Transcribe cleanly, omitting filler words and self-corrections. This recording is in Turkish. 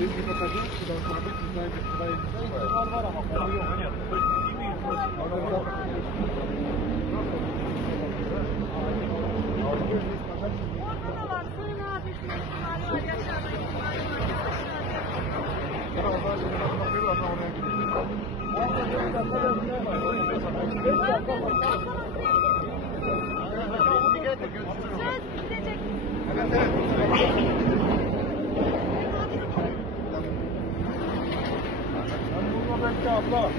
Biz bakacağız. Şuradan sonra bir güzel var ama para yok. Orada da var. Sığınağa düşmüş ihtimali var. Yaşarma ihtimali var. Söz gidecek. Evet, evet. Sen burada bekle abla.